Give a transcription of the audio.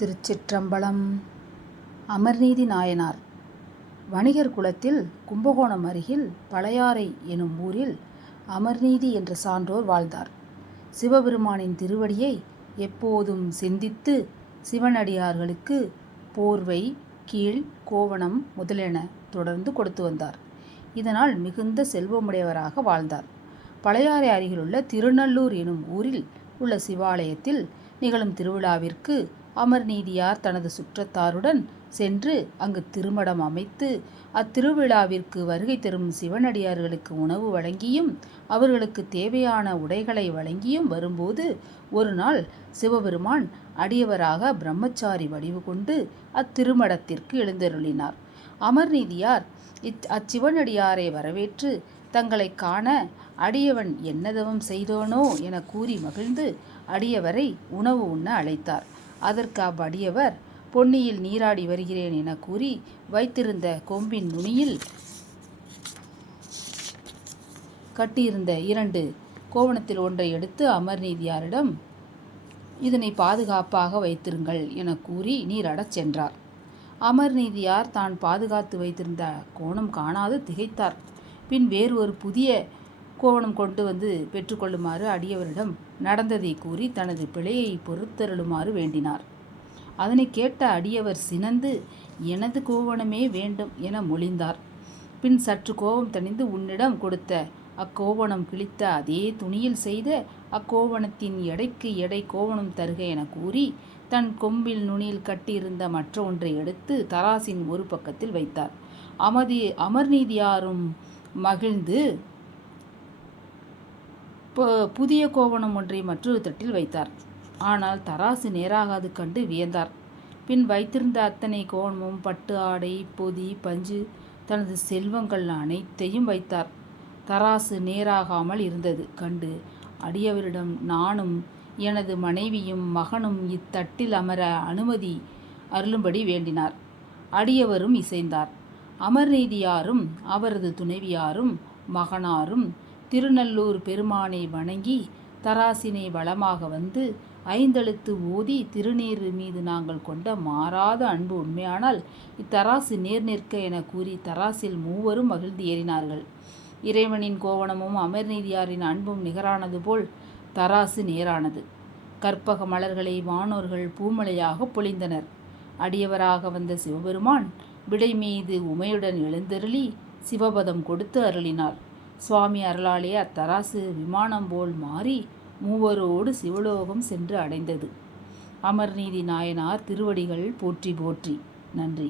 திருச்சிற்றம்பலம். அமர்நீதி நாயனார். வணிகர் குலத்தில் கும்பகோணம் அருகில் பழையாறை எனும் ஊரில் அமர்நீதி என்ற சான்றோர் வாழ்ந்தார். சிவபெருமானின் திருவடியை எப்போதும் சிந்தித்து சிவனடியார்களுக்கு போர்வை, கீழ், கோவணம் முதலென தொடர்ந்து கொடுத்து வந்தார். இதனால் மிகுந்த செல்வமுடையவராக வாழ்ந்தார். பழையாறை அருகிலுள்ள திருநல்லூர் எனும் ஊரில் உள்ள சிவாலயத்தில் நிகழும் திருவிழாவிற்கு அமர்நீதியார் தனது சுற்றத்தாருடன் சென்று அங்கு திருமடம் அமைத்து அத்திருவிழாவிற்கு வருகை தரும் சிவனடியார்களுக்கு உணவு வழங்கியும் அவர்களுக்கு தேவையான உடைகளை வழங்கியும் வரும்போது ஒரு நாள் சிவபெருமான் அடியவராக பிரம்மச்சாரி வடிவு கொண்டு அத்திருமடத்திற்கு எழுந்தருளினார். அமர்நீதியார் அச்சிவனடியாரை வரவேற்று தங்களை காண அடியவன் என்னதவம் செய்தோனோ என கூறி மகிழ்ந்து அடியவரை உணவு உண்ண அழைத்தார். அதற்கு அவ்வடியவர் பொன்னியில் நீராடி வருகிறேன் என கூறி வைத்திருந்த கொம்பின் நுனியில் கட்டியிருந்த 2 கோவணத்தில் ஒன்றை எடுத்து அமர்நீதியாரிடம் இதனை பாதுகாப்பாக வைத்திருங்கள் என கூறி நீராடச் சென்றார். அமர்நீதியார் தான் பாதுகாத்து வைத்திருந்த கோணம் காணாது திகைத்தார். பின் வேறு ஒரு புதிய கோவணம் கொண்டு வந்து பெற்றுக்கொள்ளுமாறு அடியவரிடம் நடந்ததை கூறி தனது பிழையை பொறுத்தருளுமாறு வேண்டினார். அதனை கேட்ட அடியவர் சினந்து எனது கோவணமே வேண்டும் என மொழிந்தார். பின் சற்று கோபம் தணிந்து உன்னிடம் கொடுத்த அக்கோவணம் கிழித்த அதே துணியில் செய்த அக்கோவணத்தின் எடைக்கு எடை கோவணம் தருக என கூறி தன் கொம்பில் நுனியில் கட்டியிருந்த மற்ற ஒன்றை எடுத்து தராசின் ஒரு பக்கத்தில் வைத்தார். அமர்நீதியாரும் மகிழ்ந்து புதிய கோவணம் ஒன்றை மற்றொரு தட்டில் வைத்தார். ஆனால் தராசு நேராகாது கண்டு வியந்தார். பின் வைத்திருந்த அத்தனை கோவணமும் பட்டு ஆடை, பொதி, பஞ்சு, தனது செல்வங்கள் அனைத்தையும் வைத்தார். தராசு நேராகாமல் இருந்தது கண்டு அடியவரிடம் நானும் எனது மனைவியும் மகனும் இத்தட்டில் அமர அனுமதி அருளும்படி வேண்டினார். அடியவரும் இசைந்தார். அமர்நீதியாரும் அவரது துணைவியாரும் மகனாரும் திருநல்லூர் பெருமானை வணங்கி தராசினை வளமாக வந்து 5 எழுத்து ஓதி திருநீர் மீது நாங்கள் கொண்ட மாறாத அன்பு உண்மையானால் இத்தராசு நேர் நிற்க என கூறி தராசில் மூவரும் மகிழ்ந்து ஏறினார்கள். இறைவனின் கோவணமும் அமர்நீதியாரின் அன்பும் நிகரானது போல் தராசு நேரானது. கற்பக மலர்களை வானோர்கள் பூமலையாக பொழிந்தனர். அடியவராக வந்த சிவபெருமான் விடை மீது உமையுடன் எழுந்தருளி சிவபதம் கொடுத்து அருளினார். சுவாமி அருளாலே அத்தராசு விமானம் போல் மாறி மூவரோடு சிவலோகம் சென்று அடைந்தது. அமர்நீதி நாயனார் திருவடிகள் போற்றி போற்றி. நன்றி.